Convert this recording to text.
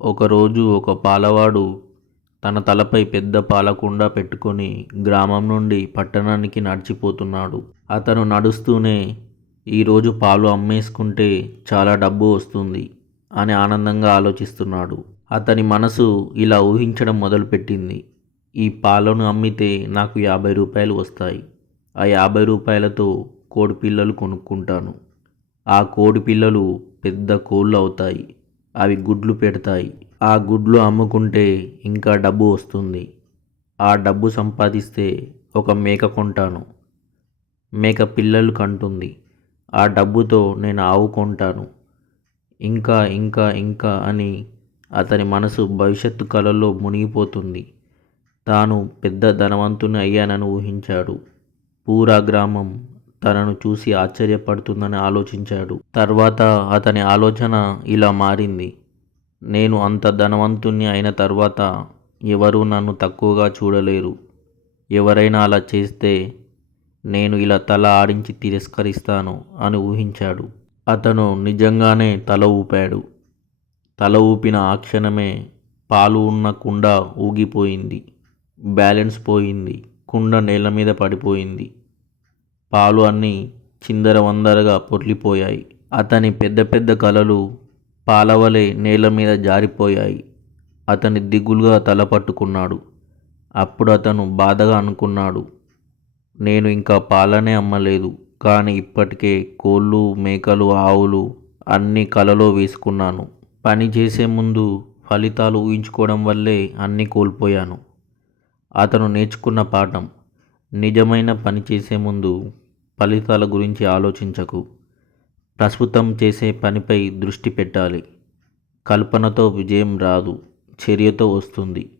ఒకరోజు ఒక పాలవాడు తన తలపై పెద్ద పాలకుండ పెట్టుకొని గ్రామం నుండి పట్టణానికి నడిచిపోతున్నాడు. అతను నడుస్తూనే ఈరోజు పాలు అమ్మేసుకుంటే చాలా డబ్బు వస్తుంది అని ఆనందంగా ఆలోచిస్తున్నాడు. అతని మనసు ఇలా ఊహించడం మొదలుపెట్టింది. ఈ పాలను అమ్మితే నాకు యాభై రూపాయలు వస్తాయి. ఆ యాభై రూపాయలతో కోడి పిల్లలు కొనుక్కుంటాను. ఆ కోడి పిల్లలు పెద్ద కోళ్ళు అవుతాయి. అవి గుడ్లు పెడతాయి. ఆ గుడ్లు అమ్ముకుంటే ఇంకా డబ్బు వస్తుంది. ఆ డబ్బు సంపాదిస్తే ఒక మేక కొంటాను. మేక పిల్లలు కంటుంది. ఆ డబ్బుతో నేను ఆవు కొంటాను. ఇంకా ఇంకా ఇంకా అని అతని మనసు భవిష్యత్తు కలలో మునిగిపోతుంది. తాను పెద్ద ధనవంతుని అయ్యానని ఊహించాడు. పూరా గ్రామం తనను చూసి ఆశ్చర్యపడుతుందని ఆలోచించాడు. తర్వాత అతని ఆలోచన ఇలా మారింది. నేను అంత ధనవంతుణ్ణి అయిన తర్వాత ఎవరూ నన్ను తక్కువగా చూడలేరు. ఎవరైనా అలా చేస్తే నేను ఇలా తల ఆడించి తిరస్కరిస్తాను అని ఊహించాడు. అతను నిజంగానే తల ఊపాడు. తల ఊపిన ఆ క్షణమే పాలు ఉన్న కుండ ఊగిపోయింది. బ్యాలెన్స్ పోయింది. కుండ నేల మీద పడిపోయింది. పాలు అన్నీ చిందరవందరగా పొర్లిపోయాయి. అతని పెద్ద పెద్ద కలలు పాలవలే నేల మీద జారిపోయాయి. అతని దిగులుగా తల పట్టుకున్నాడు. అప్పుడు అతను బాధగా అనుకున్నాడు. నేను ఇంకా పాలనే అమ్మలేదు కానీ ఇప్పటికే కోళ్ళు మేకలు ఆవులు అన్నీ కలలో వేసుకున్నాను. పని చేసే ముందు ఫలితాలు ఊహించుకోవడం వల్లే అన్నీ కోల్పోయాను. అతను నేర్చుకున్న పాఠం నిజమైన పని చేసే ముందు ఫలితాల గురించి ఆలోచించకు. ప్రస్తుతం చేసే పనిపై దృష్టి పెట్టాలి. కల్పనతో విజయం రాదు చర్యతో వస్తుంది.